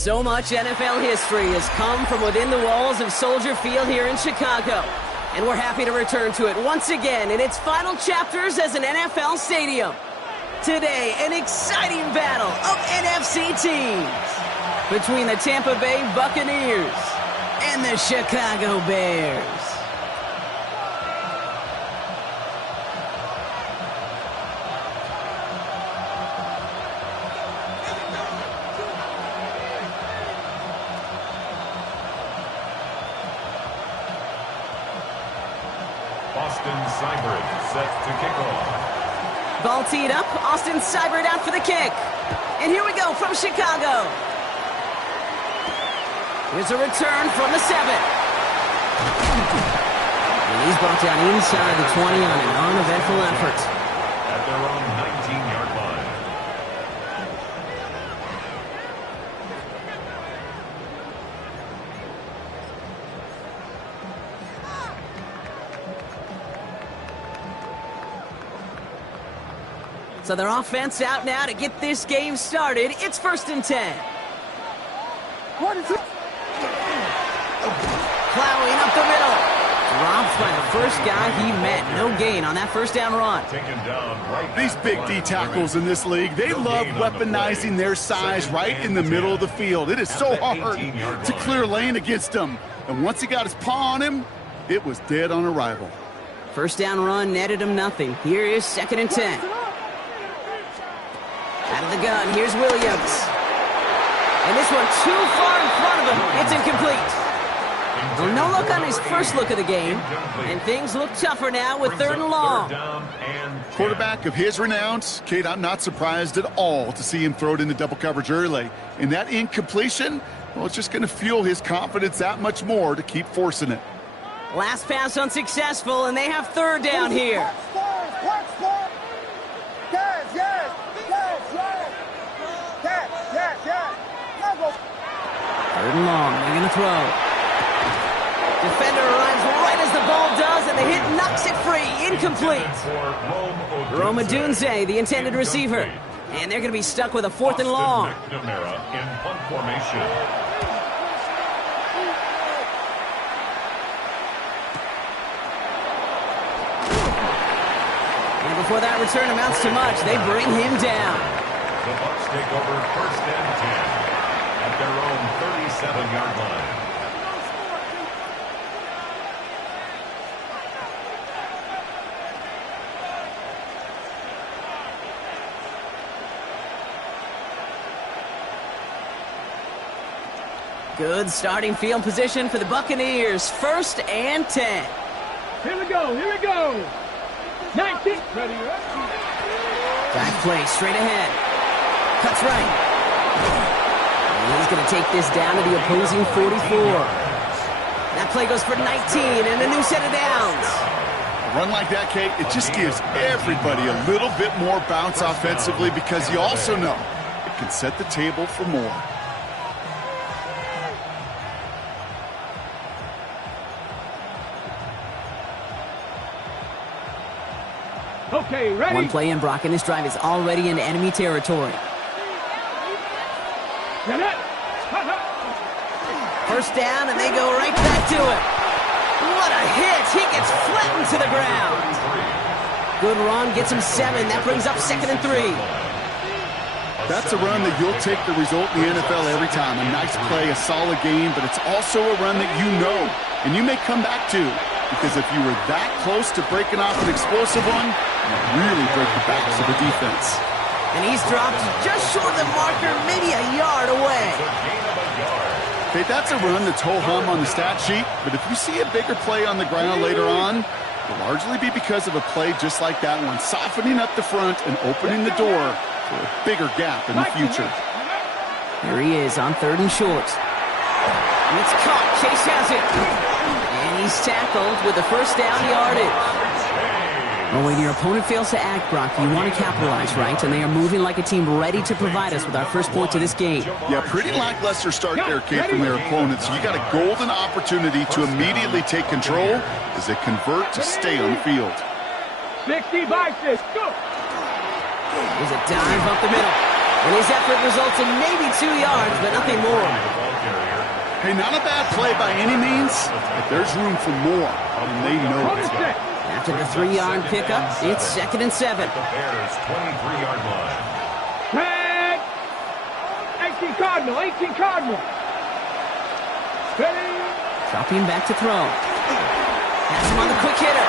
So much NFL history has come from within the walls of Soldier Field here in Chicago. And we're happy to return to it once again in its final chapters as an NFL stadium. Today, an exciting battle of NFC teams between the Tampa Bay Buccaneers and the Chicago Bears. Austin Seibert set to kick off. Ball teed up. Austin Seibert out for the kick. And here we go from Chicago. Here's a return from the 7. And he's brought down inside the 20 on an uneventful effort. At their own 19-yard line. So their offense out now to get this game started. It's 1st and 10. What is it? Plowing up the middle. Dropped by the first guy he met. No gain on that first down run. Taken down right. These big D tackles in this league, they love weaponizing their size right in the middle of the field. It is so hard to clear lane against them. And once he got his paw on him, it was dead on arrival. First down run netted him nothing. Here is 2nd and 10. Out of the gun, here's Williams. And this one too far in front of him. It's incomplete. Well, no look on his first look of the game. And things look tougher now with 3rd and long. Quarterback of his renounce, Kate, I'm not surprised at all to see him throw it into double coverage early. And that incompletion, well, it's just going to fuel his confidence that much more to keep forcing it. Last pass unsuccessful, and they have 3rd down here. 3rd and long, they're going to throw. Defender arrives right as the ball does, and the hit knocks it free. Incomplete. Rome Odunze, the intended receiver. And they're going to be stuck with a 4th and long. McNamara in punt formation. And before that return amounts to much, they bring him down. The Bucs take over 1st and 10 at their own 37-yard line. Good starting field position for the Buccaneers. 1st and 10. Here we go, here we go. 19. Ready, Back play, straight ahead. Cuts right. And he's going to take this down to the opposing 44. That play goes for 19 and a new set of downs. A run like that, Kate, it just gives everybody a little bit more bounce offensively because you also know it can set the table for more. Okay, ready? One play in, Brock, and this drive is already into enemy territory. First down, and they go right back to it. What a hit! He gets flattened to the ground. Good run, gets him 7. That brings up 2nd and 3. That's a run that you'll take the result in the NFL every time. A nice play, a solid game, but it's also a run that you know, and you may come back to. Because if you were that close to breaking off an explosive one, you really break the backs of the defense. And he's dropped just short of the marker, maybe a yard away. Okay, that's a run that's ho-hum on the stat sheet, but if you see a bigger play on the ground later on, it'll largely be because of a play just like that one, softening up the front and opening the door for a bigger gap in the future. Here he is on 3rd and short. And it's caught. Chase has it. And he's tackled with the first down yardage. Well, when your opponent fails to act, Brock, you want to capitalize, right? And they are moving like a team ready to provide us with our first point to this game. Yeah, pretty lackluster start there, Kate, from their opponents. You got a golden opportunity to immediately take control as they convert to stay on the field. 60 by 6, go! There's a dive up the middle. And his effort results in maybe 2 yards, but nothing more. Hey, not a bad play by any means, but there's room for more, and they know it. After the 3-yard pickup, it's 2nd and 7. The Bears' 23-yard line. Tag! 18 Cardinal, 18 Cardinal. Ready? Dropping back to throw. Has him on the quick hitter.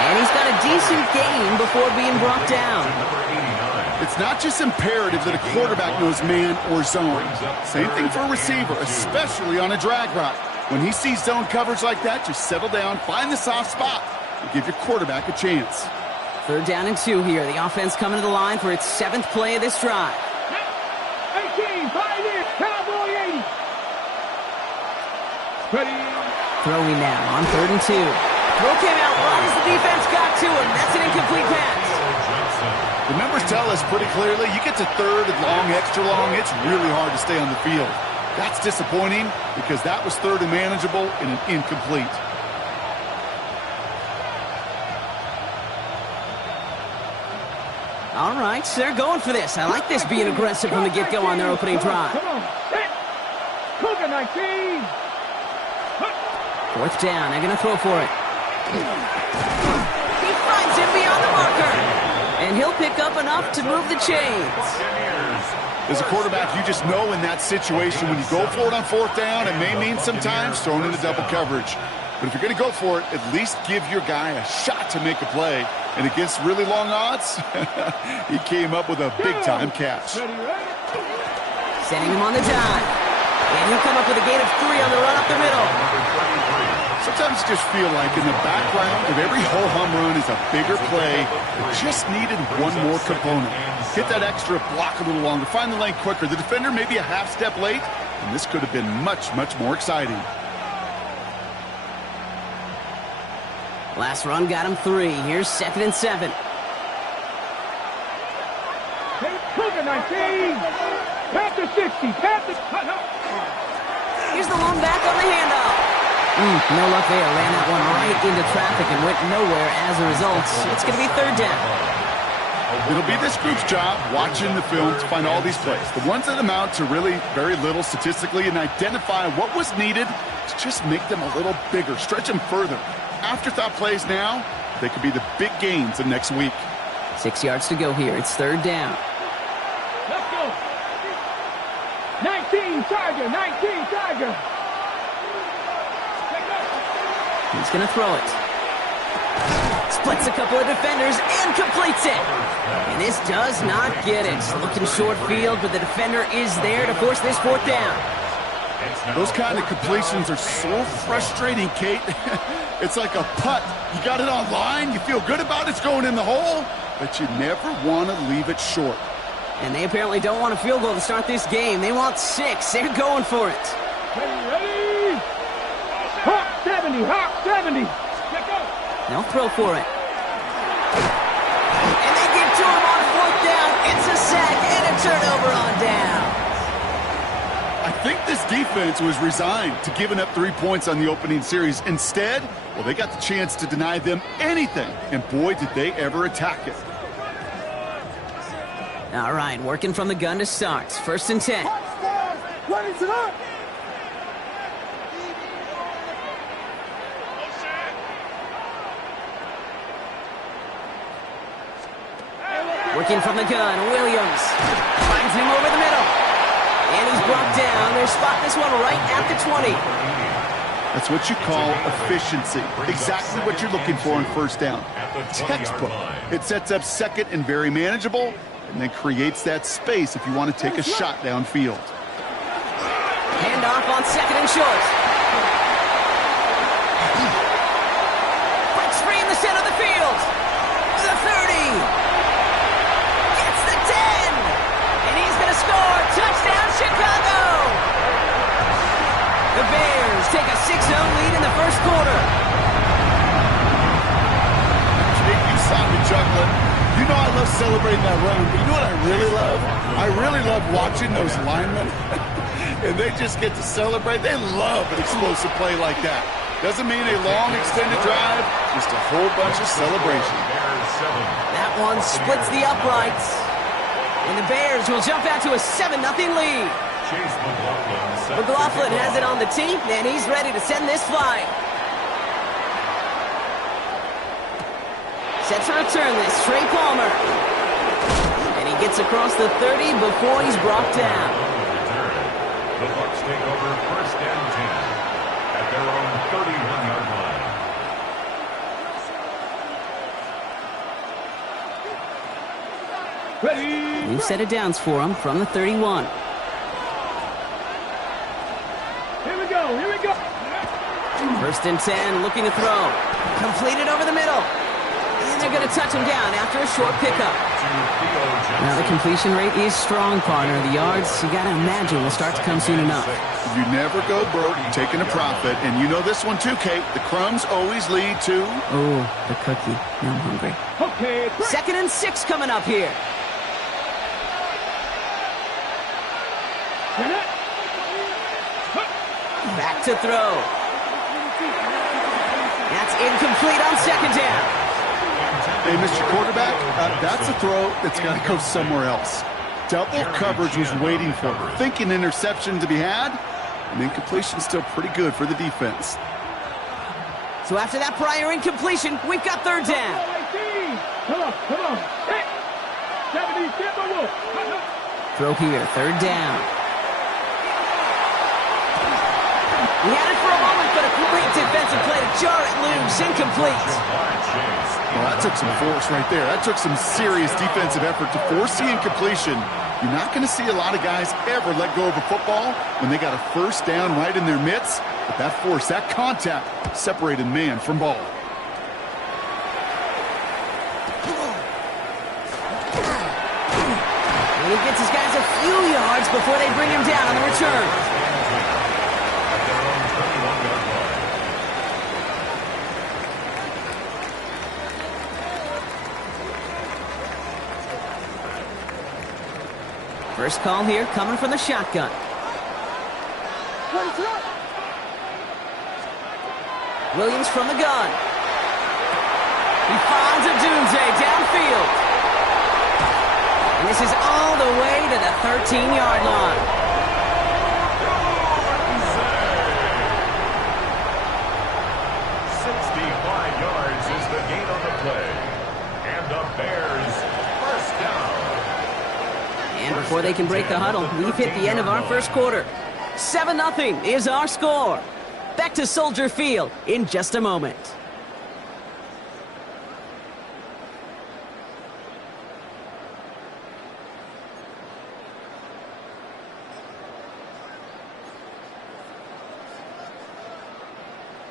And he's got a decent gain before being brought down. It's not just imperative that a quarterback knows man or zone. Same thing for a receiver, especially on a drag route. When he sees zone coverage like that, just settle down, find the soft spot, and give your quarterback a chance. 3rd down and 2 here. The offense coming to the line for its 7th play of this drive. 18, Pioneers, Cowboy 80. Ready? Throwing now on 3rd and 2. Throw came out right as the defense got to him. That's an incomplete pass. The numbers tell us pretty clearly, you get to 3rd and long, extra long, it's really hard to stay on the field. That's disappointing because that was 3rd and manageable and an incomplete. All right, so they're going for this. I like this being aggressive from the get-go on their opening drive. Come on, set. Cougar 19. 4th down, they're going to throw for it. He finds him beyond the marker. And he'll pick up enough to move the chains. As a quarterback, you just know in that situation when you go for it on 4th down, it may mean sometimes throwing into double coverage. But if you're going to go for it, at least give your guy a shot to make a play. And against really long odds, he came up with a big-time catch. Sending him on the dive. And he'll come up with a gain of 3 on the run up the middle. Sometimes you just feel like in the background of every ho-hum run is a bigger play that just needed one more component. Hit that extra block a little longer, find the lane quicker. The defender maybe a half step late, and this could have been much, much more exciting. Last run got him 3. Here's 2nd and 7. Hey, Cougar 19. Panther 60. Panther. Here's the lone back on the handoff. No luck there. Ran that one right into traffic and went nowhere as a result. It's going to be 3rd down. It'll be this group's job watching the film to find all these plays, the ones that amount to really very little statistically, and identify what was needed to just make them a little bigger, stretch them further. Afterthought plays now, they could be the big gains in next week. 6 yards to go here. It's 3rd down. Let's go. 19 Tiger. 19 Tiger. He's going to throw it. Splits a couple of defenders and completes it. And this does not get it. Looking short field, but the defender is there to force this 4th down. Those kind of completions are so frustrating, Kate. It's like a putt. You got it on line, you feel good about it's going in the hole, but you never want to leave it short. And they apparently don't want a field goal to start this game. They want 6. They're going for it. Ready? Hawk 70. Hawk 70. Let go. They'll throw for it. And they get to him on 4th down. It's a sack and a turnover on down. I think this defense was resigned to giving up 3 points on the opening series. Instead, well, they got the chance to deny them anything. And boy, did they ever attack it. All right, working from the gun to start. 1st and 10. Working from the gun, Williams finds him over the middle. And he's brought down. They're spotting this one right at the 20. That's what you call efficiency. Exactly what you're looking for in 1st down. Textbook. It sets up 2nd and very manageable, and then creates that space if you want to take a shot downfield. Handoff on 2nd and short. Breaks free in the center of the field. The 30. Gets the 10. And he's going to score. Touchdown, Chicago. The Bears take a 6-0 lead in the 1st quarter. Jake, you saw me juggling. You know I love celebrating that run, but you know what I really love? I really love watching those linemen, and they just get to celebrate. They love an explosive play like that. Doesn't mean a long extended drive, just a whole bunch of celebration. That one splits the uprights. And the Bears will jump out to a 7-0 lead. Chase McLaughlin. McLaughlin has it on the tee, and he's ready to send this flying. Set to return this, Trey Palmer. And he gets across the 30 before he's brought down. The Bucs take over first and 10 at their own 31-yard line. Ready. New set of downs for him from the 31. Here we go. Here we go. First and 10, looking to throw. Completed over the middle. And they're going to touch him down after a short pickup. Now the completion rate is strong, partner. The yards, you got to imagine, will start to come soon enough. You never go broke taking a profit, and you know this one too, Kate. The crumbs always lead to... Oh, the cookie. Now I'm hungry. Okay. 2nd and 6 coming up here. Back to throw. That's incomplete on 2nd down. Hey, Mr. Quarterback, that's a throw that's got to go somewhere else. Double coverage was waiting for her. Thinking interception to be had, and incompletion still pretty good for the defense. So after that prior incompletion, we've got 3rd down. Come on, come on. Hey. 70, get the wolf. Throw here, 3rd down. He had it for a moment, but a great defensive play to jar it loose. Incomplete. Well, that took some force right there. That took some serious defensive effort to force the incompletion. You're not going to see a lot of guys ever let go of a football when they got a first down right in their midst. But that force, that contact, separated man from ball. And he gets his guys a few yards before they bring him down on the return. First call here coming from the shotgun. Williams from the gun. He finds a Dunze downfield. And this is all the way to the 13-yard line. 65 yards is the gain on the play. And the Bears first down. And before they can break the huddle, we've hit the end of our first quarter. 7-0 is our score. Back to Soldier Field in just a moment.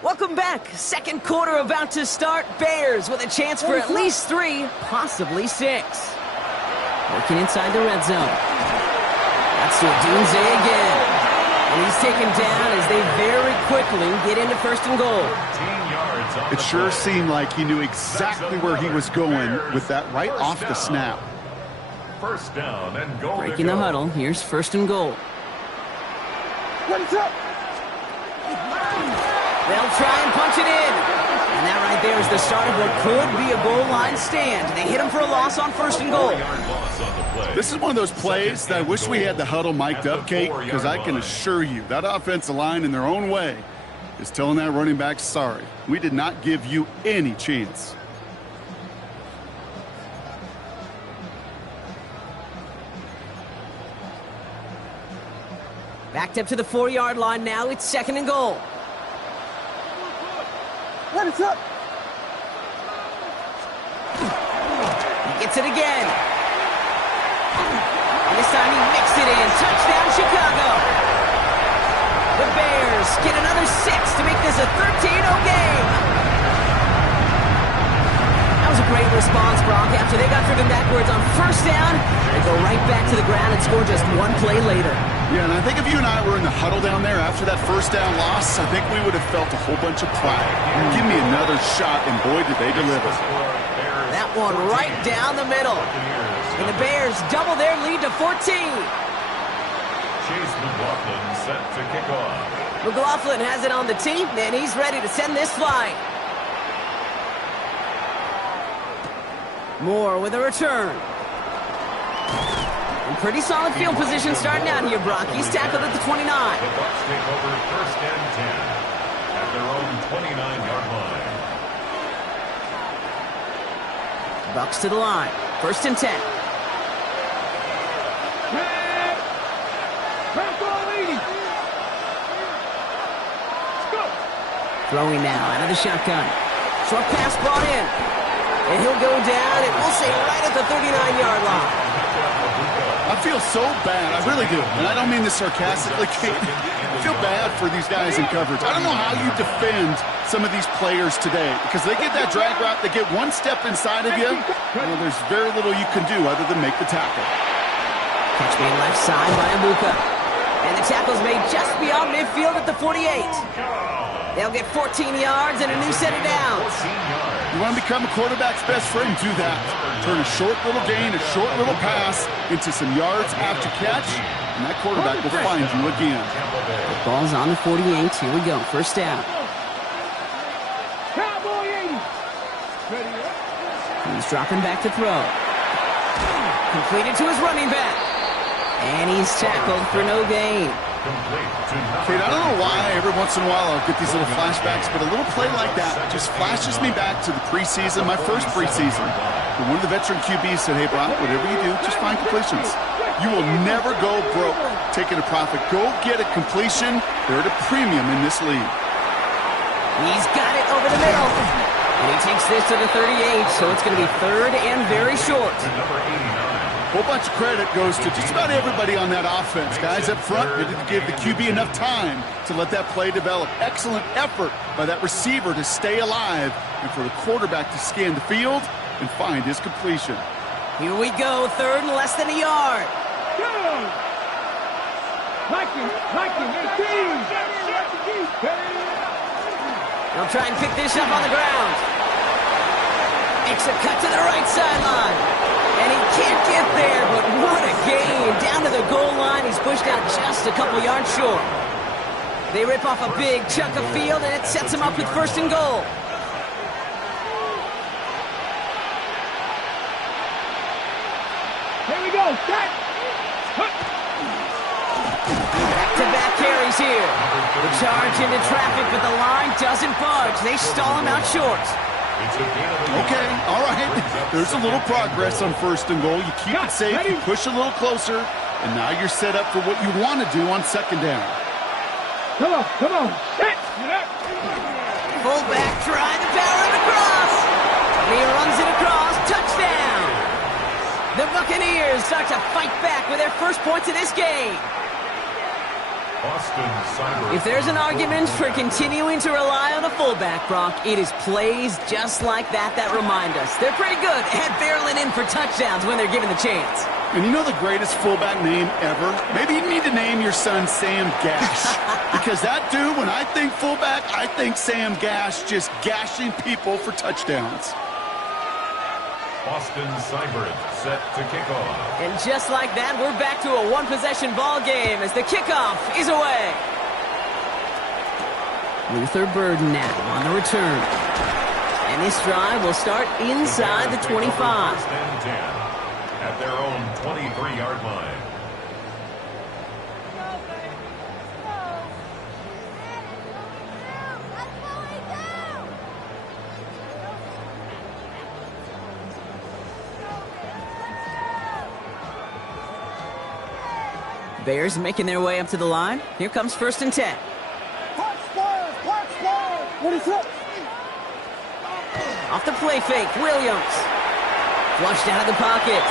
Welcome back. Second quarter about to start. Bears with a chance for at least 3, possibly 6. Working inside the red zone. That's to Dunze again. And he's taken down as they very quickly get into 1st and goal. It sure seemed like he knew exactly where he was going with that right off the snap. First down and goal. Breaking the huddle. Here's 1st and goal. What's up? They'll try and punch it in. And that right there is the start of what could be a goal line stand. They hit him for a loss on 1st and goal. This is one of those plays that I wish we had the huddle mic'd up, Kate, because I can assure you that offensive line in their own way is telling that running back, sorry, we did not give you any chance. Backed up to the 4-yard line now. It's 2nd and goal. What is up? He gets it again. And this time he mixed it in. Touchdown, Chicago. The Bears get another 6 to make this a 13-0 game. That was a great response, Brock. After they got driven backwards on 1st down, they go right back to the ground and score just 1 play later. Yeah, and I think if you and I were in the huddle down there after that 1st down loss, I think we would have felt a whole bunch of pride. Give me another shot, and boy, did they deliver. That one right down the middle. And the Bears double their lead to 14. Chase McLaughlin set to kick off. McLaughlin has it on the tee, and he's ready to send this flying. Moore with a return. pretty solid field position starting out here, Brock. He's tackled at the 29. The Bucs take over 1st and 10 at their own 29-yard line. Bucs to the line. 1st and 10. Throwing now out of the shotgun. Short pass brought in. And he'll go down, and we'll say right at the 39-yard line. I feel so bad. I really do. And I don't mean this sarcastically, Kate. I feel bad for these guys in coverage. I don't know how you defend some of these players today because they get that drag route, they get one step inside of you. Well, there's very little you can do other than make the tackle. Catch being left side by Abuka. And the tackle's made just beyond midfield at the 48. They'll get 14 yards and a new set of downs. You want to become a quarterback's best friend, do that. Turn a short little gain, a short little pass into some yards after catch, and that quarterback will find you again. The ball's on the 48. Here we go. 1st down. He's dropping back to throw. Completed to his running back. And he's tackled for no gain. Kate, I don't know why every once in a while I'll get these little flashbacks, but a little play like that just flashes me back to the preseason, my first preseason. When one of the veteran QBs said, hey, Brock, whatever you do, just find completions. You will never go broke taking a profit. Go get a completion. They're at a premium in this league. He's got it over the middle. And he takes this to the 38, so it's going to be 3rd and very short. A whole bunch of credit goes to just about everybody on that offense. Guys up front, they didn't give the QB enough time to let that play develop. Excellent effort by that receiver to stay alive and for the quarterback to scan the field and find his completion. Here we go, 3rd and less than a yard. They'll try and pick this up on the ground. Makes a cut to the right sideline. And he can't get there, but what a gain. Down to the goal line, he's pushed out just a couple yards short. They rip off a big chunk of field, and it sets him up with 1st and goal. Here we go. Back-to-back carries here. The charge into traffic, but the line doesn't budge. They stall him out short. Okay, all right. There's a little progress on 1st and goal. You keep it safe, you push a little closer, and now you're set up for what you want to do on 2nd down. Come on. Fullback trying to power it across. And he runs it across. Touchdown. The Buccaneers start to fight back with their first points of this game. If there's an argument for continuing to rely on a fullback, Brock, it is plays just like that remind us. They're pretty good at barreling in for touchdowns when they're given the chance. And you know the greatest fullback name ever? Maybe you need to name your son Sam Gash. Because that dude, when I think fullback, I think Sam Gash just gashing people for touchdowns. Austin Seibert set to kick off. And just like that, we're back to a one-possession ball game as the kickoff is away. Luther Burden now on the return. And this drive will start inside the 25. First and 10 at their own 23-yard line. Bears making their way up to the line. Here comes 1st and 10. What is up? Off the play fake, Williams. Flushed out of the pocket.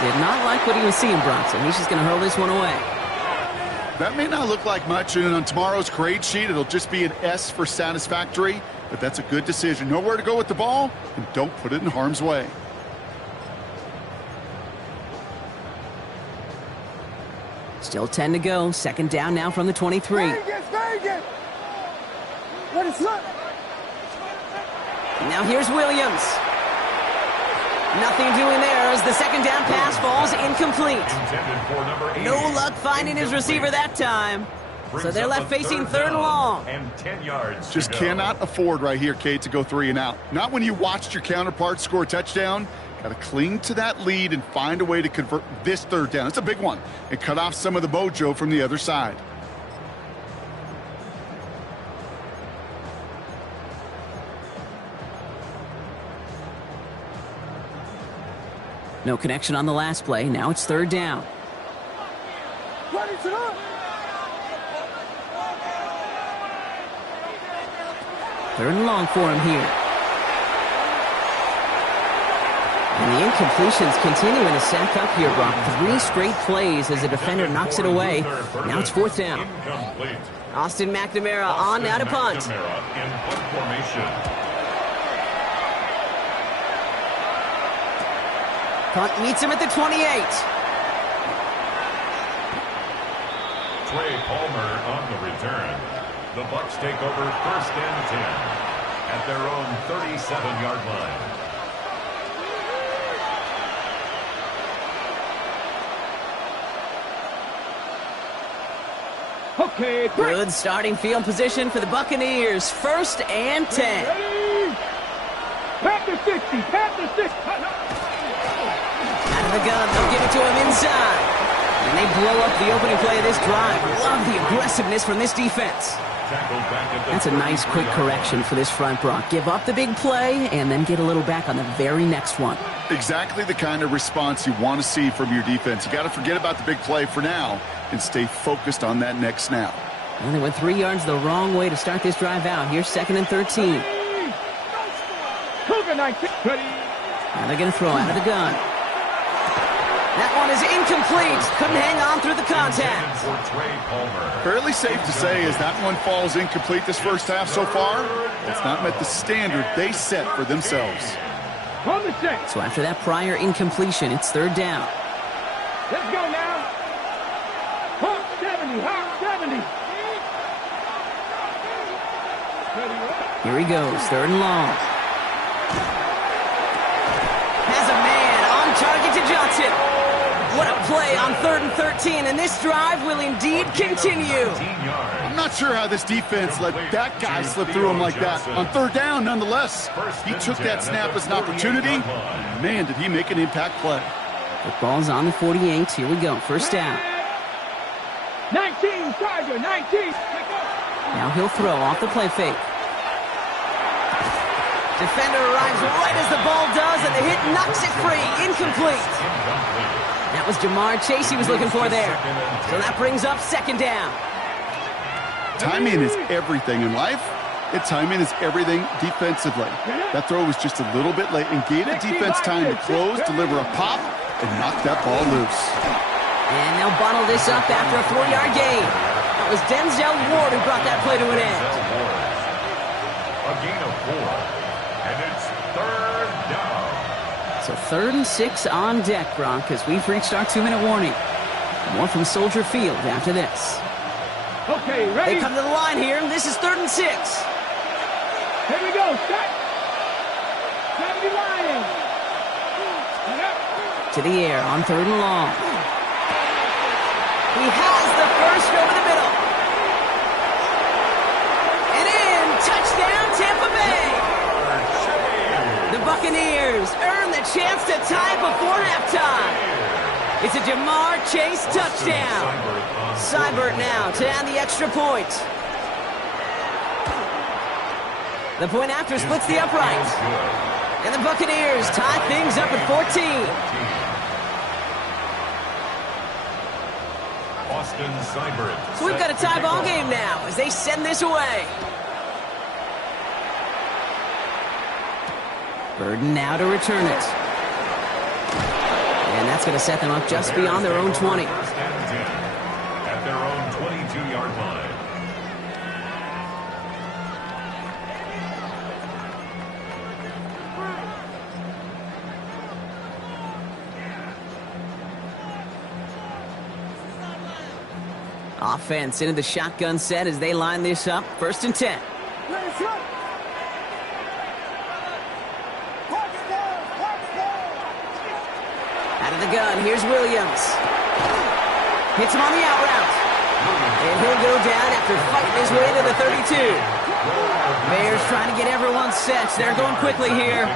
Did not like what he was seeing, Bronson. He's just going to hurl this one away. That may not look like much, and on tomorrow's grade sheet, it'll just be an S for satisfactory, but that's a good decision. Know where to go with the ball, and don't put it in harm's way. Still 10 to go. 2nd down now from the 23. Vegas. What is up? Now here's Williams. Nothing doing there as the 2nd down pass falls incomplete. No luck finding his receiver that time. So they're left facing 3rd and long. And 10 yards. Just cannot afford right here, Kate, to go 3 and out. Not when you watched your counterpart score a touchdown Got to cling to that lead and find a way to convert this third down. It's a big one. And cut off some of the mojo from the other side. No connection on the last play. Now it's third down. Third and long for him here. And the incompletions continue to sack up here, Brock. 3 straight plays as the defender knocks it away. Now it's fourth down. Austin McNamara on now to punt. Punt meets him at the 28. Trey Palmer on the return. The Bucs take over first and 10 at their own 37-yard line. Okay, good starting field position for the Buccaneers. First and 10. Pat the 60, pat the 60. Out of the gun, they'll give it to him inside. And they blow up the opening play of this drive. Love the aggressiveness from this defense. That's a nice quick correction for this front, Brock. Give up the big play and then get a little back on the very next one. Exactly the kind of response you want to see from your defense. You got to forget about the big play for now and stay focused on that next snap. And they went 3 yards the wrong way to start this drive out. Here's second and 13. Now they're going to throw out of the gun. That one is incomplete. Couldn't hang on through the contact. Fairly safe to say as that one falls incomplete this first half so far, it's not met the standard they set for themselves. So after that prior incompletion, it's third down. Let's go now. Hot 70, hot 70. Here he goes, third and long. Has a man on target to Johnson. What a play on third and 13, and this drive will indeed continue. I'm not sure how this defense let that guy slip through him like that. On third down, nonetheless, he took that snap as an opportunity. Man, did he make an impact play. The ball's on the 48. Here we go, first down. 19, Tiger, 19. Now he'll throw off the play fake. Defender arrives right as the ball does, and the hit knocks it free. Incomplete. That was Jamar Chase he was looking for there. So that brings up second down. Timing is everything in life. And timing is everything defensively. That throw was just a little bit late and gave the defense time to close, deliver a pop, and knock that ball loose. And they'll bottle this up after a 4-yard gain. That was Denzel Ward who brought that play to an end. A gain of 4. And it's third down. So 3rd and 6 on deck, Gronk, as we've reached our 2-minute warning. More from Soldier Field after this. Okay, ready? They come to the line here. This is 3rd and 6. Here we go. Set. 70 Lions. To the air on 3rd and long. He has the first over the middle. And in. Touchdown, Tampa Bay. The Buccaneers earn the chance to tie before halftime. It's a Jamar Chase touchdown. Seibert now to add the extra point. The point after splits the upright. And the Buccaneers tie things up at 14. Austin Seibert. So we've got a tie ball game now as they send this away. Burden now to return it. And that's going to set them up just beyond their own 20. First and 10 at their own 22-yard line. Offense into the shotgun set as they line this up. 1st and 10. Out of the gun, here's Williams. Hits him on the out route. And he'll go down after fighting his way to the 32. Bears trying to get everyone set. They're going quickly here.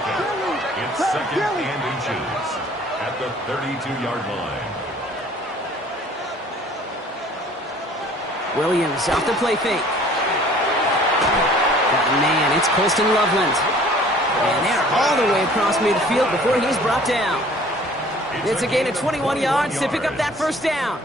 It's second and inches at the 32-yard line. Williams off the play fake. Oh, man, it's Colston Loveland. And they're all the way across midfield before he's brought down. It's a gain of 21 yards to pick up that first down.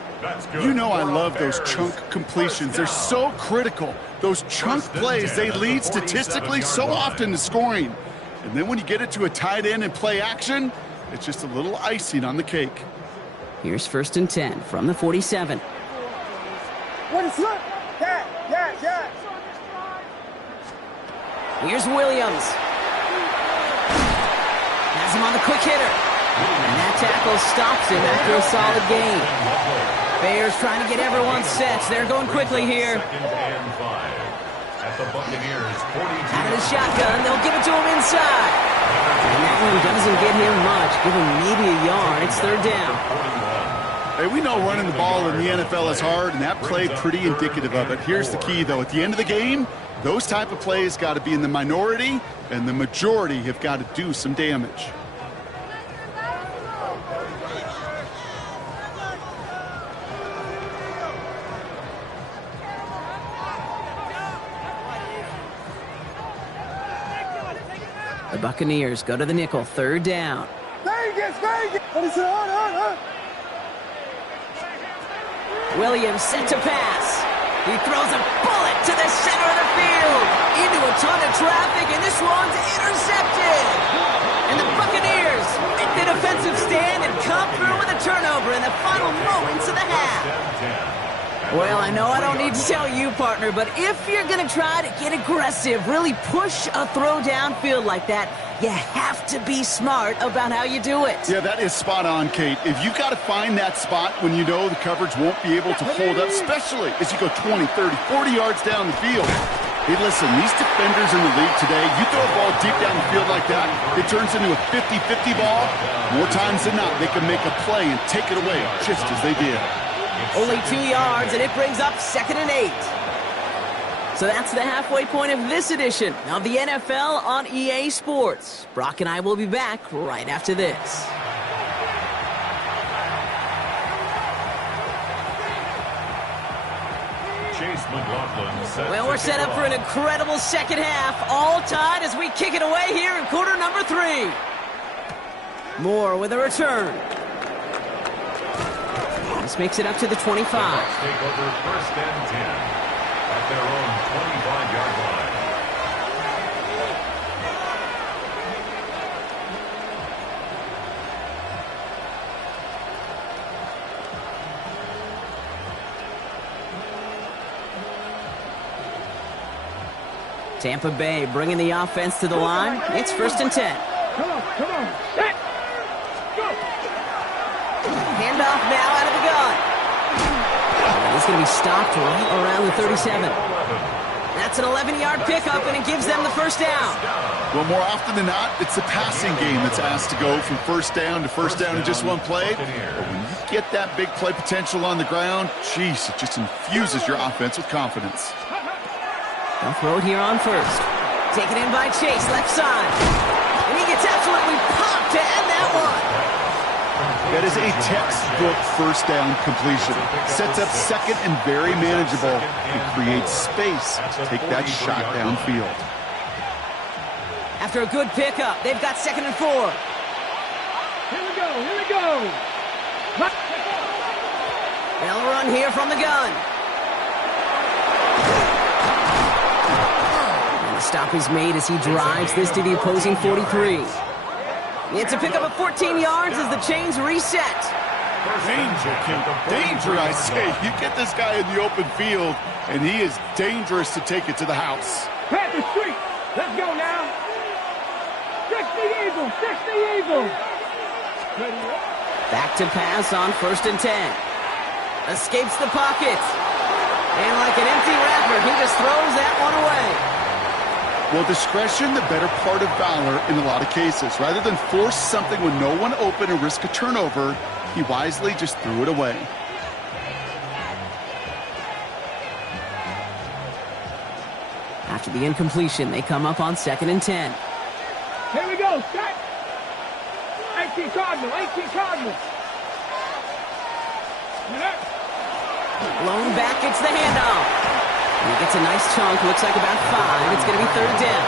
You know I love those chunk completions. They're so critical. Those chunk plays, they lead statistically so often to scoring. And then when you get it to a tight end and play action, it's just a little icing on the cake. Here's 1st and 10 from the 47. What is it? Yeah. Here's Williams. Has him on the quick hitter. And that tackle stops him after a solid gain. Bears trying to get everyone set. They're going quickly here. Second and 5 at the Buccaneers 42. Out of the shotgun, they'll give it to him inside. And that one doesn't get him much. Give him maybe a yard. It's 3rd down. Hey, we know running the ball in the NFL is hard, and that play pretty indicative of it. Here's the key, though. At the end of the game, those type of plays got to be in the minority, and the majority have got to do some damage. The Buccaneers go to the nickel. 3rd down. Vegas! What is it? On. Williams set to pass. He throws a bullet to the center of the field. Into a ton of traffic, and this one's intercepted. And the Buccaneers make the defensive stand and come through with a turnover in the final moments of the half. Well, I know I don't need to tell you, partner, but if you're going to try to get aggressive, really push a throw downfield like that, you have to be smart about how you do it. Yeah, that is spot on, Kate. If you've got to find that spot when you know the coverage won't be able to hold up, especially as you go 20, 30, 40 yards down the field. Hey, listen, these defenders in the league today, you throw a ball deep down the field like that, it turns into a 50-50 ball. More times than not, they can make a play and take it away just as they did. Only 2 yards, and it brings up 2nd and 8. So that's the halfway point of this edition of the NFL on EA Sports. Brock and I will be back right after this. Chase McLaughlin. Well, we're set up for an incredible second half, all tied as we kick it away here in quarter number 3. Moore with a return. This makes it up to the 25. The Bucs take over 1st and 10 at their own 25-yard line. Tampa Bay bringing the offense to the line. It's 1st and 10. Come on. Set. Go. Handoff now out of the gun. And he's going to be stopped right around the 37. That's an 11-yard pickup, and it gives them the 1st down. Well, more often than not, it's the passing game that's asked to go from 1st down to 1st down in just one play. But when you get that big play potential on the ground, geez, it just infuses your offense with confidence. They'll throw it here on 1st. Taken in by Chase, left side. And he gets absolutely popped to end that one. That is a textbook 1st down completion. Sets up 2nd and very manageable and creates space to take that shot downfield. After a good pickup, they've got 2nd and 4. Here we go. They'll run here from the gun. And the stop is made as he drives this to the opposing 43. It's a pickup of 14 yards as the chains reset. Danger, Kate. Danger, I say. You get this guy in the open field, and he is dangerous to take it to the house. Pat the street. Let's go now. Fix the eagle. Back to pass on 1st and 10. Escapes the pocket. And like an empty wrapper, he just throws that one away. Well, discretion, the better part of valor in a lot of cases. Rather than force something when no one open and risk a turnover, he wisely just threw it away. After the incompletion, they come up on 2nd and 10. Here we go. Set. 18 Cardinal, 18 Cardinal. Blown back, gets the handoff. And he gets a nice chunk, looks like about 5. It's going to be third down.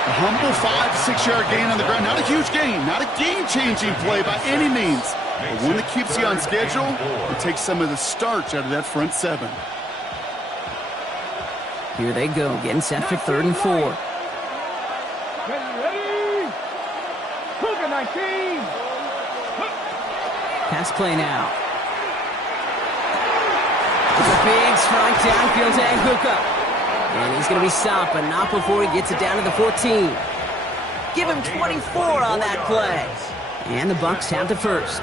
A humble 5-6-yard gain on the ground. Not a huge gain, not a game-changing play by any means. But one that keeps you on schedule and takes some of the starch out of that front 7. Here they go, getting set for 3rd and 4. Ready? Cougar 19. Pass play now. It's a big strike downfield to Anguka. And he's going to be stopped, but not before he gets it down to the 14. Give him 24 on that play. And the Bucs have the first.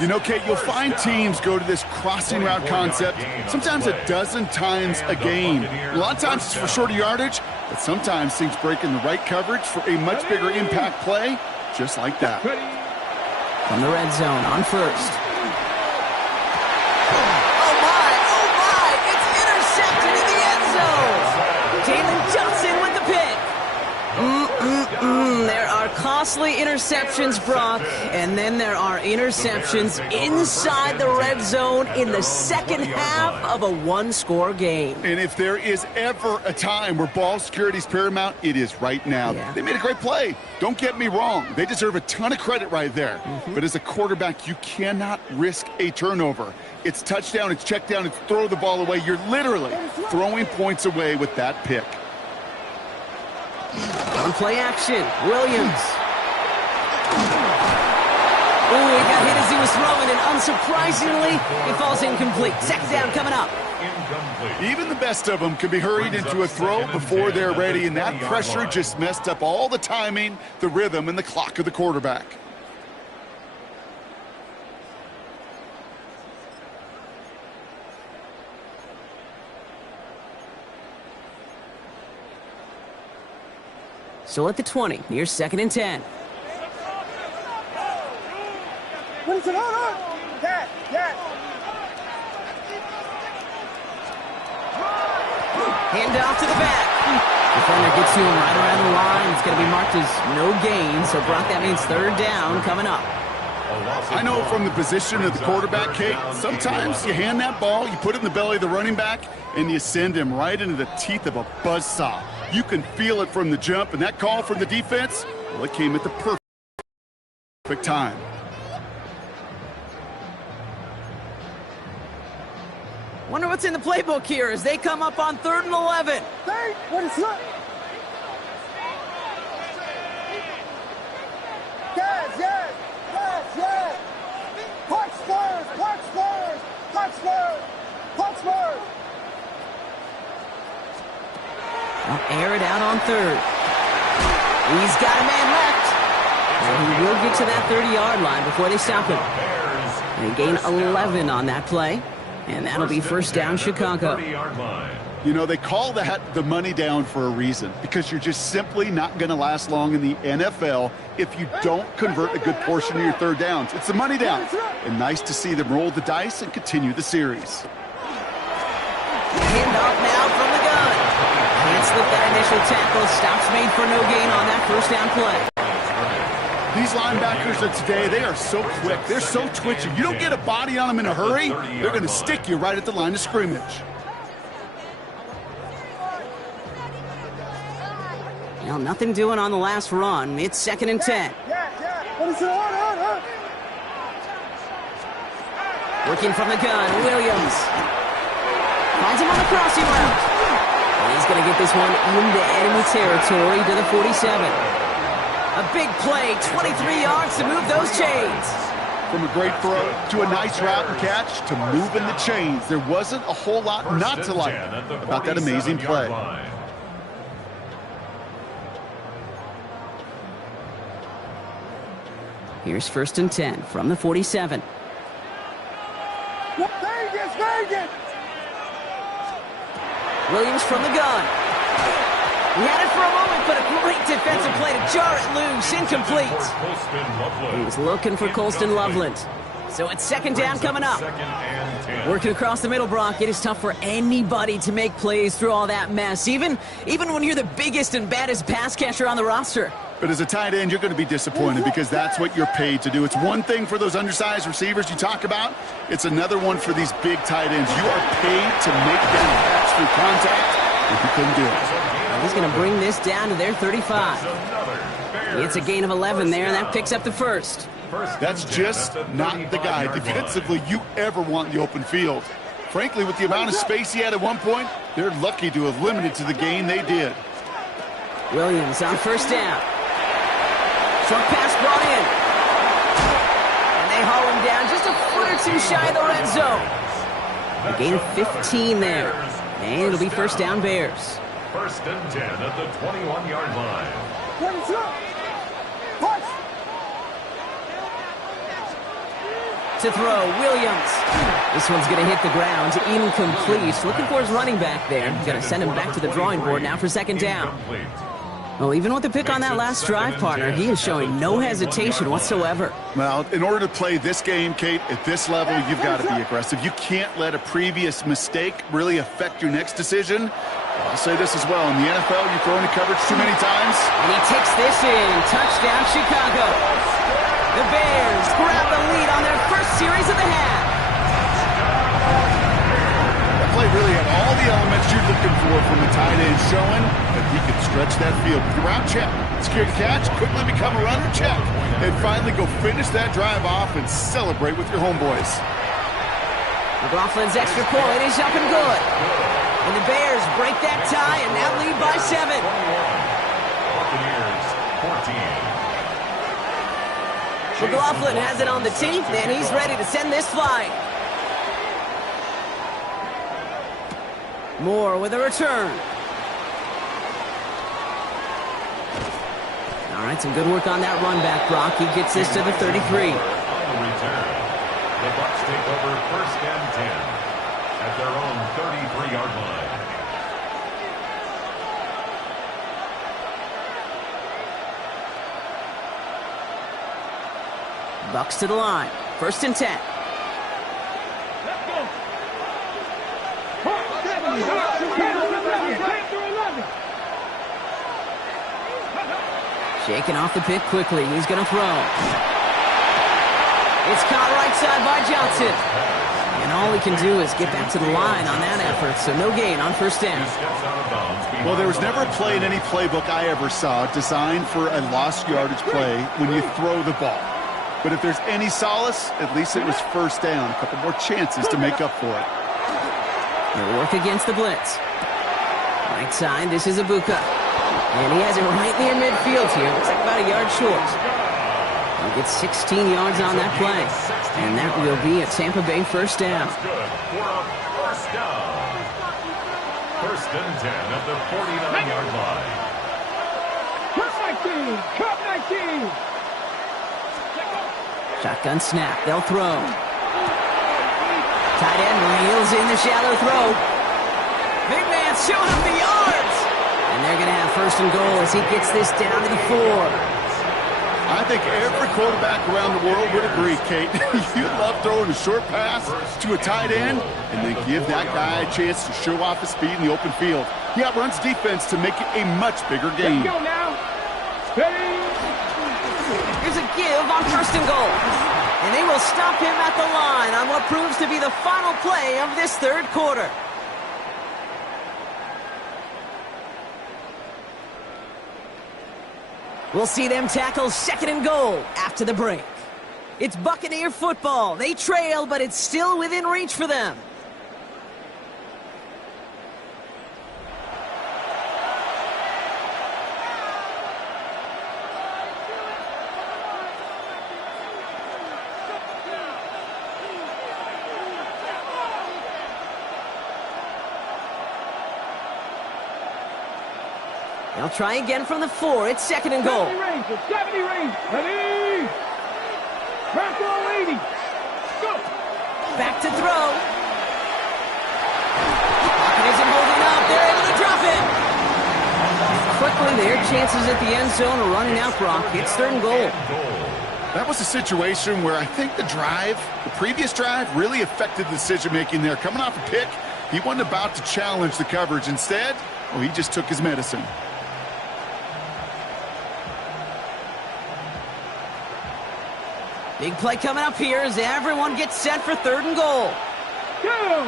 You know, Kate, you'll find teams go to this crossing route concept sometimes a dozen times a game. A lot of times it's for shorter yardage, but sometimes things break in the right coverage for a much bigger impact play, just like that. From the red zone on first. Jalen Johnson with the pick. There are costly interceptions, Brock, and then there are interceptions inside the red zone in the second half of a one-score game. And if there is ever a time where ball security is paramount, it is right now. Yeah. They made a great play. Don't get me wrong. They deserve a ton of credit right there. But as a quarterback, you cannot risk a turnover. It's touchdown, it's check down, it's throw the ball away. You're literally throwing points away with that pick. On play action, Williams. Ooh, he got hit as he was throwing, and unsurprisingly, he falls incomplete. Second down coming up. Even the best of them can be hurried into a throw before they're ready, and that pressure just messed up all the timing, the rhythm, and the clock of the quarterback. So at the 20, here's 2nd and 10. What is it on? Yes, yes. Hand off to the back. Defender gets to him right around the line. It's going to be marked as no gain. So, Brock, that means 3rd down coming up. I know from the position of the quarterback, Kate, sometimes you hand that ball, you put it in the belly of the running back, and you send him right into the teeth of a buzzsaw. You can feel it from the jump, and that call from the defense, well, it came at the perfect time. Wonder what's in the playbook here as they come up on 3rd and 11. Hey, what is that? Yes, yes, yes, yes. Punch first, punch first, punch first, punch first. I'll air it out on 3rd. He's got a man left. And he will get to that 30-yard line before they stop him. They gain 11 on that play. And that'll be 1st down, Chicago. You know, they call that the money down for a reason, because you're just simply not going to last long in the NFL if you don't convert a good portion of your 3rd downs. It's the money down. And nice to see them roll the dice and continue the series. Hand off now from the gun. Can't slip that initial tackle. Stops made for no gain on that 1st down play. These linebackers of today, they are so quick. They're so twitchy. You don't get a body on them in a hurry, they're going to stick you right at the line of scrimmage. Well, nothing doing on the last run. It's 2nd and 10. What is it on? Working from the gun, Williams. Finds him on the crossing route. And he's going to get this one into enemy territory to the 47. A big play, 23 yards to move those chains. From a great throw to a nice route and catch to moving the chains. There wasn't a whole lot not to like about that amazing play. Here's 1st and 10 from the 47. Vegas! Williams from the gun. He had it for a moment, but a great defensive play to jar it loose. Incomplete. He was looking for Colston Loveland. So it's second down coming up. Second and 10. Working across the middle, Brock, it is tough for anybody to make plays through all that mess, even when you're the biggest and baddest pass catcher on the roster. But as a tight end, you're going to be disappointed because that's what you're paid to do. It's one thing for those undersized receivers you talk about. It's another one for these big tight ends. You are paid to make that catch through contact, and you couldn't do it. He's going to bring this down to their 35. It's a gain of 11 there, and that picks up the first. That's just not the guy defensively you ever want in the open field. Frankly, with the amount of space he had at one point, they're lucky to have limited to the gain they did. Williams on first down. Short pass brought in. And they haul him down just a foot or two shy of the red zone. A gain of 15 there. And it'll be first down Bears. First and 10 at the 21-yard line. Push. To throw, Williams. This one's going to hit the ground, incomplete. Looking for his running back there. Going to send him back to the drawing board now for second down. Incomplete. Well, even with the pick on that last drive, partner, he is showing no hesitation whatsoever. Well, in order to play this game, Kate, at this level, you've got to be aggressive. You can't let a previous mistake really affect your next decision. I'll say this as well. In the NFL, you throw into coverage too many times. And he takes this in. Touchdown, Chicago. The Bears grab the lead on their first series of the half. That play really had all the elements you're looking for from a tight end, showing that he could stretch that field. With the route check, secure catch, quickly become a runner check, and finally go finish that drive off and celebrate with your homeboys. McLaughlin's extra point is up and good. And the Bears break that tie and now lead by 7. Buccaneers 14. McLaughlin has it on the tee, and he's ready to send this flying. Moore with a return. All right, some good work on that run back, Brock. He gets this to the 33. On the return, the Bucs take over first and 10 at their own 33-yard line. Bucs to the line. First and 10. Shaking off the pick quickly. He's going to throw. It's caught right side by Johnson. And all he can do is get back to the line on that effort, so no gain on first down. Well, there was never a play in any playbook I ever saw designed for a lost yardage play when you throw the ball. But if there's any solace, at least it was first down. A couple more chances to make up for it. They'll work against the blitz. Right side, this is Ibuka. And he has it right near midfield here. Looks like about a yard short. He gets 16 yards on that play. And that will be a Tampa Bay first down. That's good for a first down. First and 10 at the 49-yard line. Cut 19. Shotgun snap. They'll throw. Tight end reels in the shallow throw. Big man showing up the yards. And they're going to have first and goal as he gets this down to the 4. I think every quarterback around the world would agree, Kate. You love throwing a short pass to a tight end and then give that guy a chance to show off his speed in the open field. He outruns defense to make it a much bigger game. Let's go now. Here's a give on first and goal. And they will stop him at the line on what proves to be the final play of this third quarter. We'll see them tackle second and goal after the break. It's Buccaneer football. They trail, but it's still within reach for them. They'll try again from the 4. It's second and goal. 70 range. 70 range. Ready. Back to 80. Go. Back to throw. Pocket isn't holding up. They're able to drop it. Quickly, their chances at the end zone are running out, Brock. It's third and goal. That was a situation where I think the previous drive, really affected the decision-making there. Coming off a pick, he wasn't about to challenge the coverage. Instead, well, he just took his medicine. Big play coming up here as everyone gets set for 3rd and goal. Go!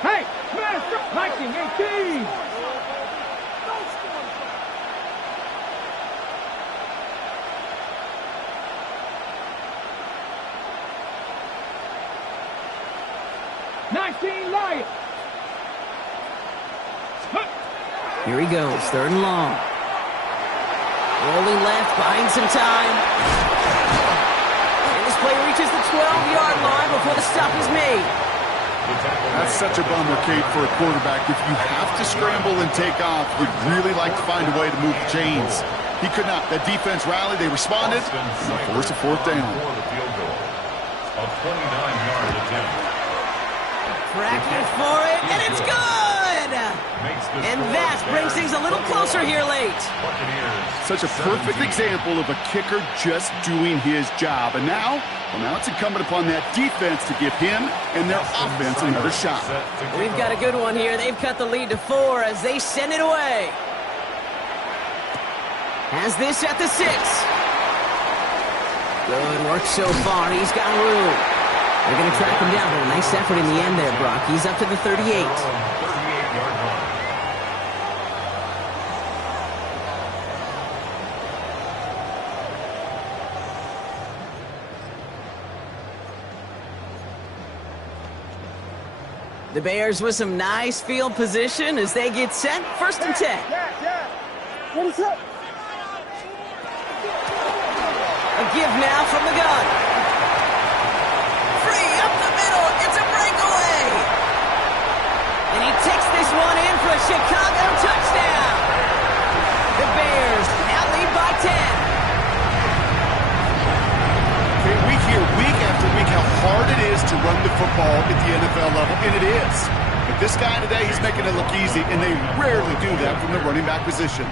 Hey, master hiking 18! Lions. Here he goes, 3rd and long. Rolling left, buying some time. And this play reaches the 12-yard line before the stop is made. That's such a bummer, Kate, for a quarterback. If you have to scramble and take off, you'd really like to find a way to move the chains. He could not. That defense rallied. They responded. Force a 4th down. A 29-yard attempt. Cracking for it, and it's good! And that brings things a little closer here late. Such a perfect example of a kicker just doing his job. And now it's incumbent upon that defense to give him and their offense another shot. We've got a good one here. They've cut the lead to 4 as they send it away. Has this at the 6. Good work so far. He's got room. They're going to track him down, but a nice effort in the end there, Brock. He's up to the 38. 38-yard line. The Bears with some nice field position as they get set. 1st and 10. What is up? A give now from the gun. Free up the middle. It's a breakaway. And he takes this one in for a Chicago touchdown. The Bears now lead by 10. Okay, we hear week after week how hard it is to run the football at the NFL level, and it is. But this guy today, he's making it look easy, and they rarely do that from the running back position.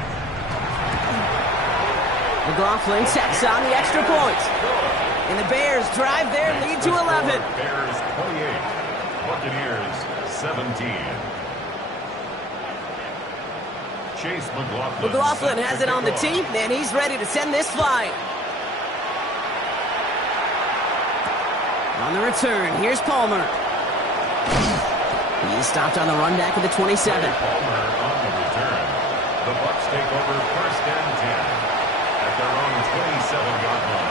McLaughlin sets on the extra point. And the Bears drive their lead to 11. Bears 28, Buccaneers 17. Chase McLaughlin. McLaughlin has it on the team, and he's ready to send this flying. On the return, here's Palmer. He's stopped on the run back of the 27. Palmer on the return. The Bucs take over 1st and 10 at their own 27-yard line.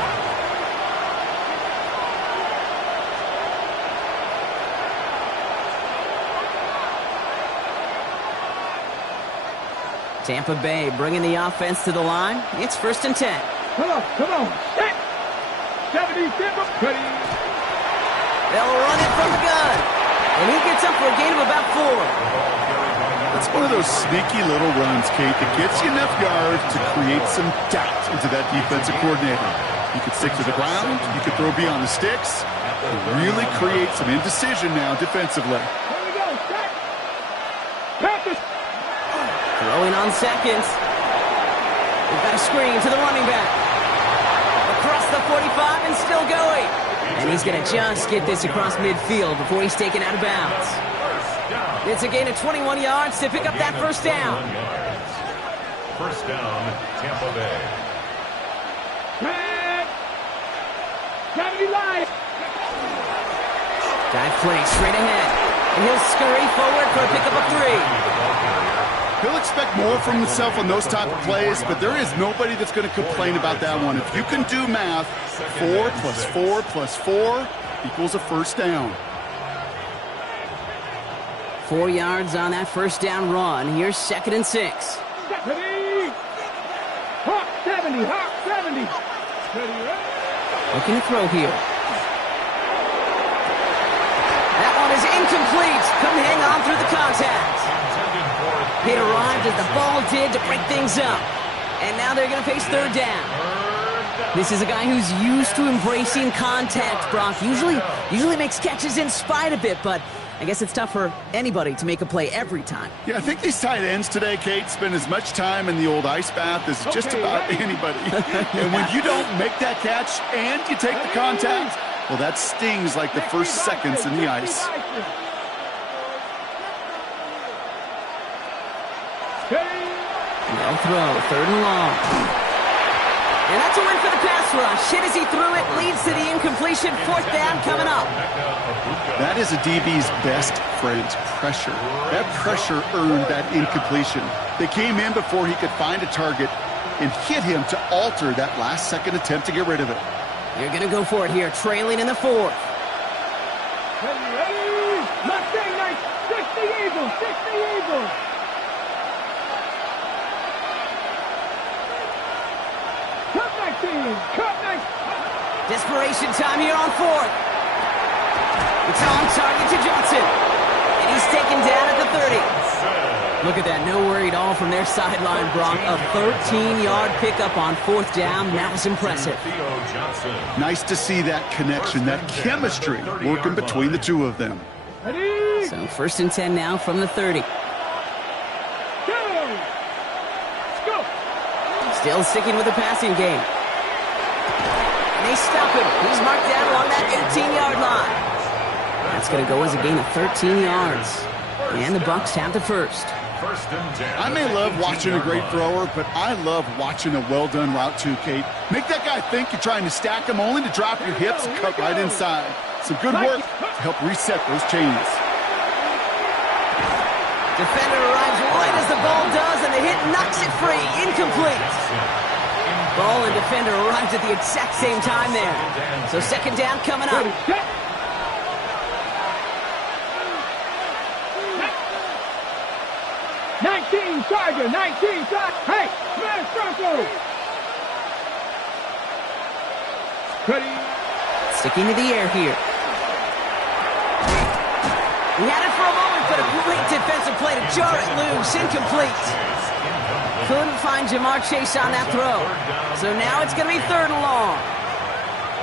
Tampa Bay bringing the offense to the line. It's 1st and 10. Come on. Set. 70, ready. They'll run it from the gun. And he gets up for a gain of about 4. It's one of those sneaky little runs, Kate, that gets you enough yards to create some doubt into that defensive coordinator. You could stick to the ground. You could throw beyond the sticks. And really create some indecision now defensively. Here we go. Set. Practice. Throwing on seconds. We've got a screen to the running back. Across the 45 and still going. And he's going to just get this across midfield before he's taken out of bounds. It's a gain of 21 yards to pick up that 1st down. 1st down, Tampa Bay. Red. 70 Lions. Dive play straight ahead. And he'll scurry forward for a pickup of 3. He'll expect more from himself on those type of plays, but there is nobody that's going to complain about that one. If you can do math, 4 plus 4 plus 4 equals a 1st down. 4 yards on that 1st down run. Here's 2nd and 6. 70. Hawk 70. Hawk 70. Looking to throw here. That one is incomplete. Couldn't hang on through the contact. It arrived as the ball did to break things up. And now they're going to face 3rd down. This is a guy who's used to embracing contact, Brock. Usually makes catches in spite of it, but I guess it's tough for anybody to make a play every time. Yeah, I think these tight ends today, Kate, spend as much time in the old ice bath as just about anybody. And when you don't make that catch and you take the contact, well, that stings like the first seconds in the ice. No throw, 3rd and long. And that's a win for the pass rush. Hit as he threw it, leads to the incompletion. 4th down coming up. That is a DB's best friend, pressure. That pressure earned that incompletion. They came in before he could find a target and hit him to alter that last-second attempt to get rid of it. You're going to go for it here, trailing in the 4th. Ready? Mustang Knight, 60 Eagles, 60 Eagles. Cut 19, cut 19. Desperation time here on 4th. It's on target to Johnson. And he's taken down at the 30. Look at that, no worry at all from their sideline, Brock. A 13-yard pickup on 4th down. That was impressive. Nice to see that connection, that chemistry working between the two of them. Ready? So 1st and 10 now from the 30. Go. Let's go. Still sticking with the passing game. And they stop him. He's marked down along that 18-yard line. That's going to go as a gain of 13 yards. And the Bucs have the 1st. I may love watching a great thrower, but I love watching a well-done route too, Kate. Make that guy think you're trying to stack him only to drop your hips and cut right inside. Some good work to help reset those chains. Defender arrives right as the ball does, and the hit knocks it free. Incomplete. Ball and defender arrives at the exact same time there. So 2nd down coming up. Ready, set. 19 Tiger, 19 Tiger. Hey, smash Bronco. Ready? Sticking to the air here. He had it for a moment, but a great defensive play to jar it loose. Incomplete. Couldn't find Jamar Chase on that throw. So now it's going to be 3rd and long.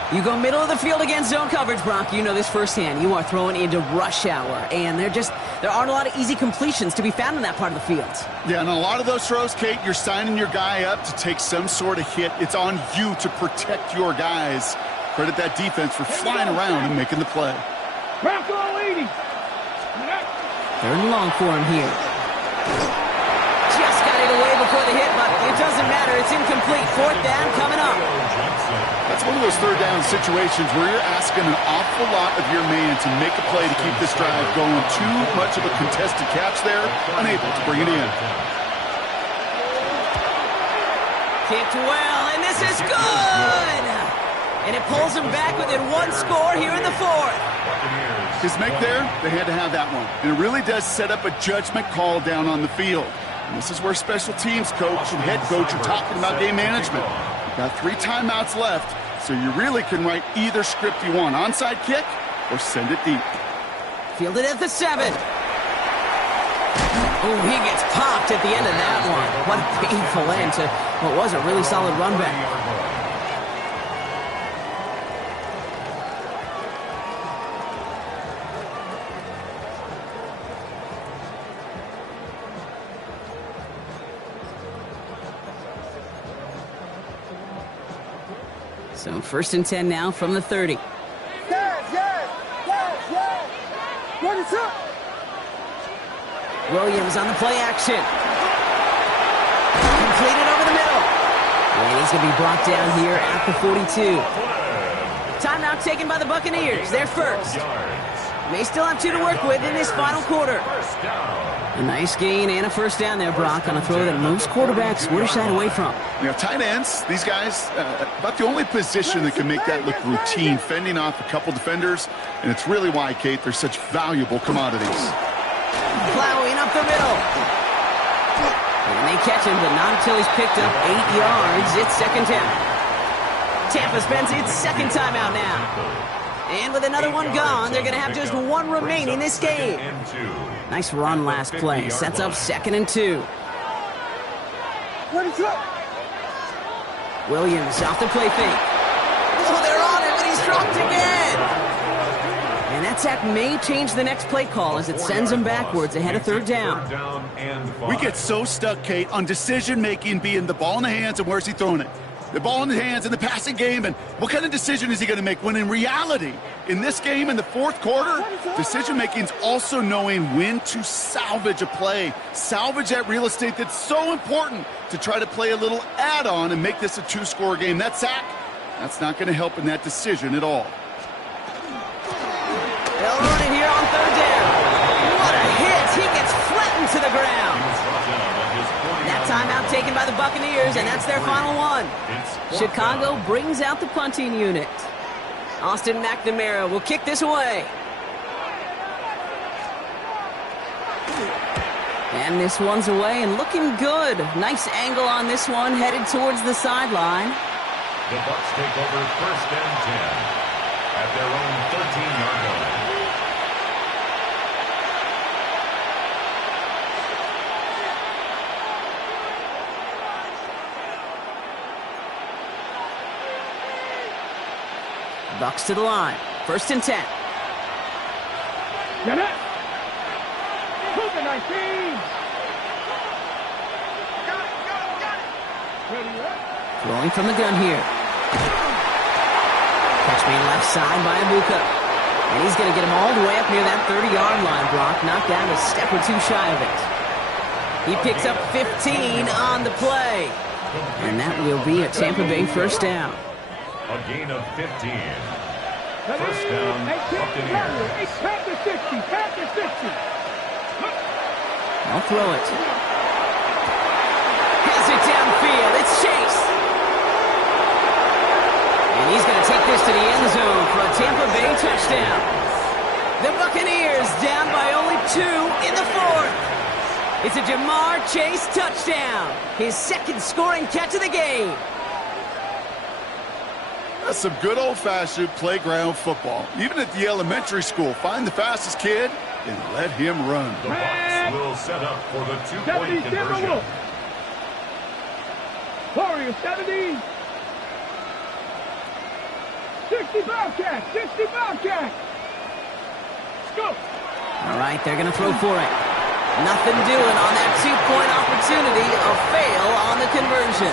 You go middle of the field against zone coverage, Brock. You know this firsthand. You are throwing into rush hour, and there aren't a lot of easy completions to be found in that part of the field. Yeah, and a lot of those throws, Kate, you're signing your guy up to take some sort of hit. It's on you to protect your guys. Credit that defense for flying around and making the play. Bronco 80. 3rd and long for him here. Just got it away before the hit, but it doesn't matter. It's incomplete. 4th down coming up. That's one of those 3rd down situations where you're asking an awful lot of your man to make a play to keep this drive going. Too much of a contested catch there, unable to bring it in. Kicked well, and this is good! And it pulls him back within 1 score here in the 4th. His make there, they had to have that one. And it really does set up a judgment call down on the field. And this is where special teams coach and head coach are talking about game management. Got 3 timeouts left, so you really can write either script you want. Onside kick or send it deep. Fielded at the 7. Oh, he gets popped at the end of that one. What a painful end to what was a really solid run back. So 1st and 10 now from the 30. Yes. What is up? Williams on the play action. Completed over the middle. And he's going to be brought down here at the 42. Timeout taken by the Buccaneers. They're 1st. May still have 2 to work with in this final quarter. A nice gain and a 1st down there, Brock, on a throw that most quarterbacks would have shied away from. You know, tight ends, these guys, about the only position that can make that look routine, fending off a couple defenders, and it's really why, Kate, they're such valuable commodities. Plowing up the middle. And they catch him, but not until he's picked up 8 yards. It's 2nd down. Tampa spends its 2nd timeout now. And with another one gone, they're going to have just 1 remaining this game. Nice run last play. Sets up 2nd and 2. What is up? Williams off the play fake. Oh, they're on him, and he's dropped again. And that's attack may change the next play call as it sends them backwards ahead of third down. We get so stuck, Kate, on decision-making being the ball in the hands and where's he throwing it. The ball in the hands in the passing game, and what kind of decision is he going to make? When in reality, in this game, in the fourth quarter, decision-making is also knowing when to salvage a play. Salvage that real estate that's so important to try to play a little add-on and make this a two-score game. That sack, that's not going to help in that decision at all. They'll run it here on third down. What a hit! He gets flattened to the ground. That timeout taken by the Buccaneers, and that's their final one. Chicago brings out the punting unit. Austin McNamara will kick this away. And this one's away and looking good. Nice angle on this one, headed towards the sideline. The Bucs take over first and 10 at their own 13-yard line. Bucs to the line. First and 10. Get it. Move the 19. Ready up. Throwing from the gun here. Catch made left side by Ibuka. And he's going to get him all the way up near that 30-yard line. Brock knocked down a step or two shy of it. He picks up 15 on the play. And that will be a Tampa Bay first down. A gain of 15. First down, Buccaneers. Pass to 60. Pass to 60. I'll throw it. Has it downfield. It's Chase. And he's going to take this to the end zone for a Tampa Bay touchdown. The Buccaneers down by only 2 in the fourth. It's a Jamar Chase touchdown. His second scoring catch of the game. That's some good old-fashioned playground football. Even at the elementary school, find the fastest kid and let him run. The Bucs will set up for the two-point conversion. Warrior 70. 60 Bobcat. 60 Bobcat. Let's go. All right, they're going to throw for it. Nothing doing on that two-point opportunity. A fail on the conversion.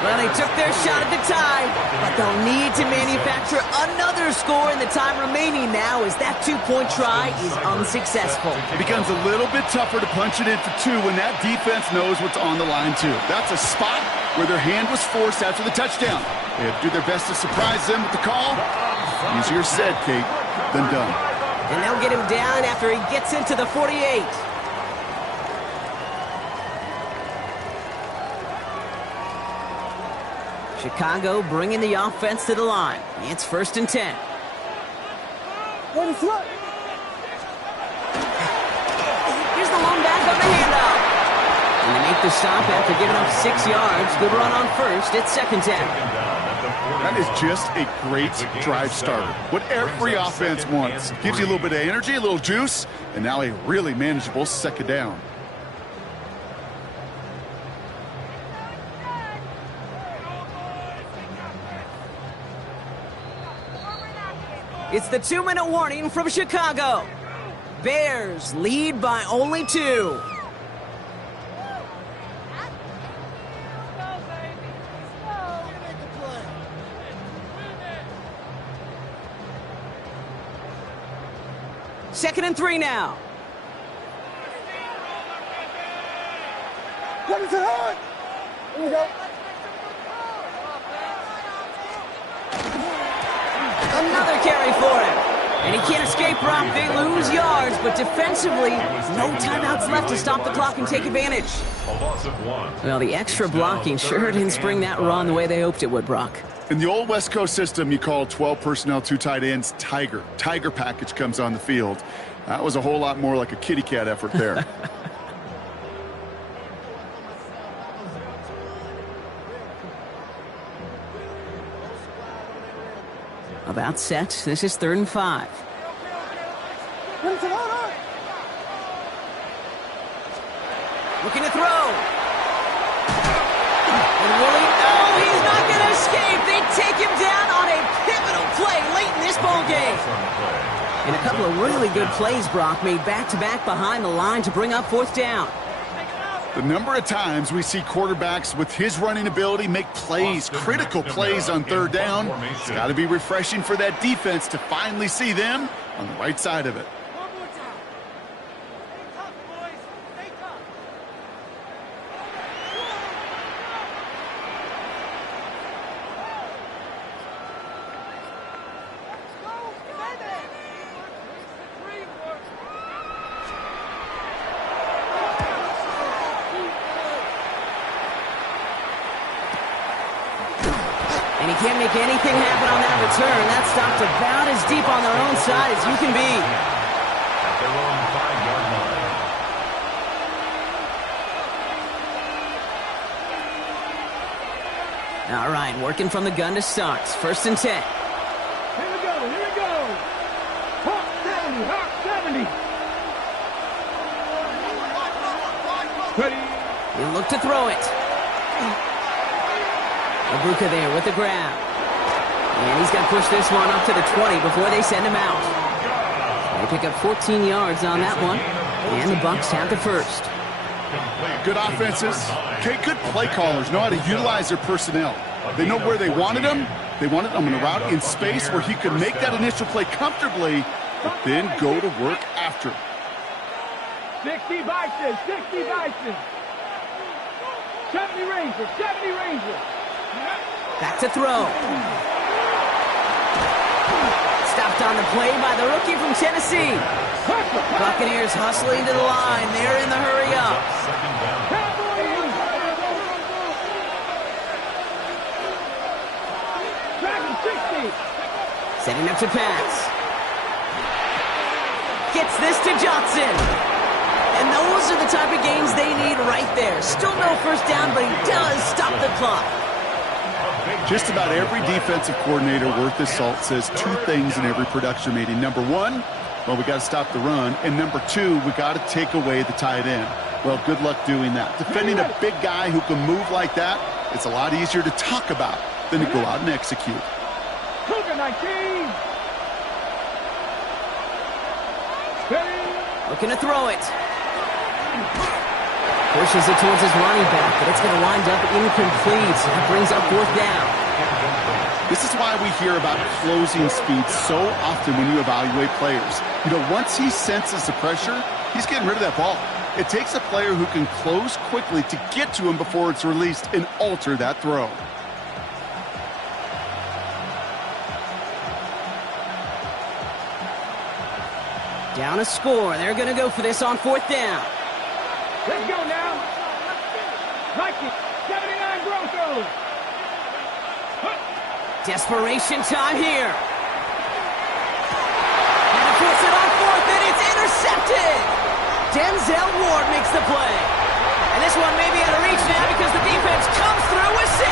Well, they took their shot at the tie, but they'll need to manufacture another score in the time remaining now as that two-point try is unsuccessful. It becomes a little bit tougher to punch it in for 2 when that defense knows what's on the line, too. That's a spot where their hand was forced after the touchdown. They have to do their best to surprise them with the call. Easier said, Kate, than done. And they'll get him down after he gets into the 48. Chicago bringing the offense to the line. It's first and 10. Ready, throw. Here's the lone back on the handoff. And they make the stop after giving up 6 yards. Good run on first. It's second down. That is just a great drive starter. What every offense wants. Gives you a little bit of energy, a little juice, and now a really manageable second down. It's the 2-minute warning from Chicago. Bears lead by only 2. Second and 3 now. Ready to hit. Here we go. Another carry for him. And he can't escape, Brock. They lose yards, but defensively, no timeouts left to stop the clock and take advantage. A loss of 1. Well, the extra blocking sure didn't spring that run the way they hoped it would, Brock. In the old West Coast system, you call 12 personnel, 2 tight ends, Tiger. Tiger package comes on the field. That was a whole lot more like a kitty cat effort there. About set. This is 3rd and 5. Ready to run. Looking to throw. And will he? No, he's not going to escape. They take him down on a pivotal play late in this ball game. And a couple of really good plays, Brock, made back-to-back behind the line to bring up 4th down. The number of times we see quarterbacks with his running ability make plays, critical plays on 3rd down, it's got to be refreshing for that defense to finally see them on the right side of it. And he can't make anything happen on that return. That stopped about as deep on their own side as you can be. At their own 5-yard line. All right, working from the gun to start. 1st and 10. Here we go, here we go. Hawk 70, Hawk 70. Ready. He'll look to throw it. Ibuka there with the grab. And he's got to push this one up to the 20 before they send him out. They pick up 14 yards on that one. And the Bucs have the 1st. Good offenses. Okay, good play callers know how to utilize their personnel. They know where they wanted them. They wanted them in a route in space where he could make that initial play comfortably, but then go to work after. 60 Bison, 60 Bison. 70 Rangers, 70 Rangers. Back to throw. Stopped on the play by the rookie from Tennessee. Buccaneers hustling to the line. They're in the hurry up. Setting up to pass. Gets this to Johnson. And those are the type of gains they need right there. Still no 1st down, but he does stop the clock. Just about every defensive coordinator worth his salt says 2 things in every production meeting. Number 1, well, we got to stop the run. And number 2, we got to take away the tight end. Well, good luck doing that. Defending a big guy who can move like that, it's a lot easier to talk about than to go out and execute. Cougar 19. Looking to throw it. Pushes it towards his running back, but it's going to wind up incomplete. That brings up 4th down. This is why we hear about closing speed so often when you evaluate players. You know, once he senses the pressure, he's getting rid of that ball. It takes a player who can close quickly to get to him before it's released and alter that throw. Down a score. They're going to go for this on 4th down. Let's go now. Vikings, 79 Broncos. Desperation time here. And to force it on 4th, and it's intercepted. Denzel Ward makes the play. And this one may be out of reach now because the defense comes through with 6.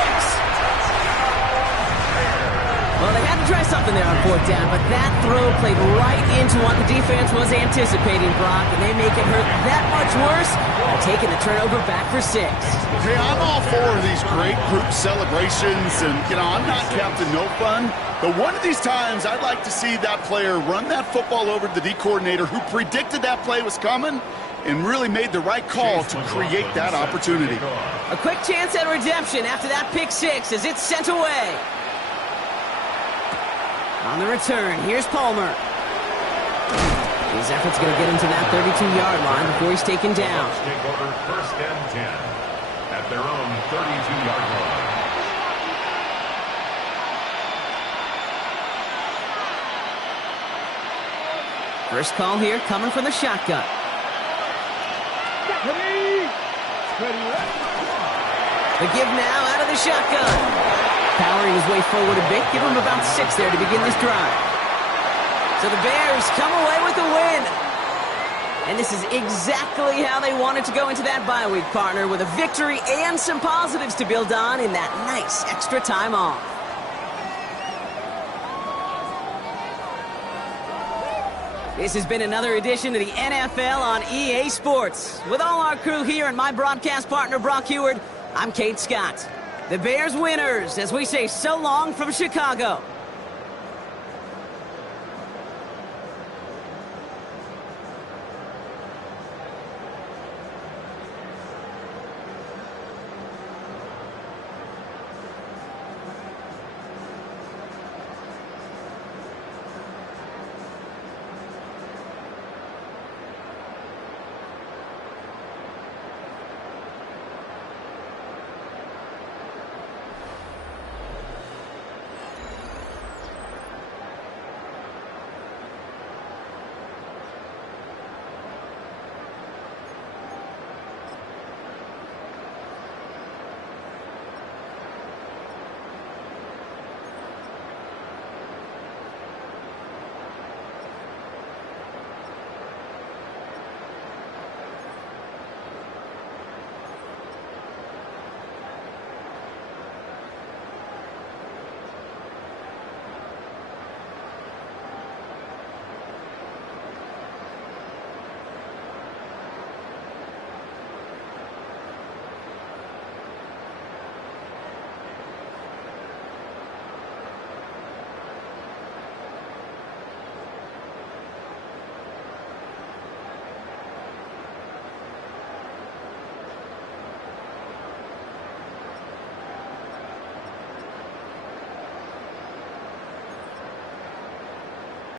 Well, they had to try something there on 4th down, but that throw played right into what the defense was anticipating, Brock, and they make it hurt that much worse by taking the turnover back for 6. Hey, I'm all for these great group celebrations, and, you know, I'm not Captain No Fun, but one of these times I'd like to see that player run that football over to the D coordinator who predicted that play was coming and really made the right call to create that opportunity. A quick chance at redemption after that pick 6 as it's sent away. On the return, here's Palmer. His effort's going to get him to that 32-yard line before he's taken down. Take over 1st and 10 at their own 32-yard line. First call here coming from the shotgun. The give now out of the shotgun. Powering his way forward a bit. Give him about 6 there to begin this drive. So the Bears come away with a win. And this is exactly how they wanted to go into that bye week, partner, with a victory and some positives to build on in that nice extra time off. This has been another edition of the NFL on EA Sports. With all our crew here and my broadcast partner, Brock Huard, I'm Kate Scott. The Bears winners as we say so long from Chicago.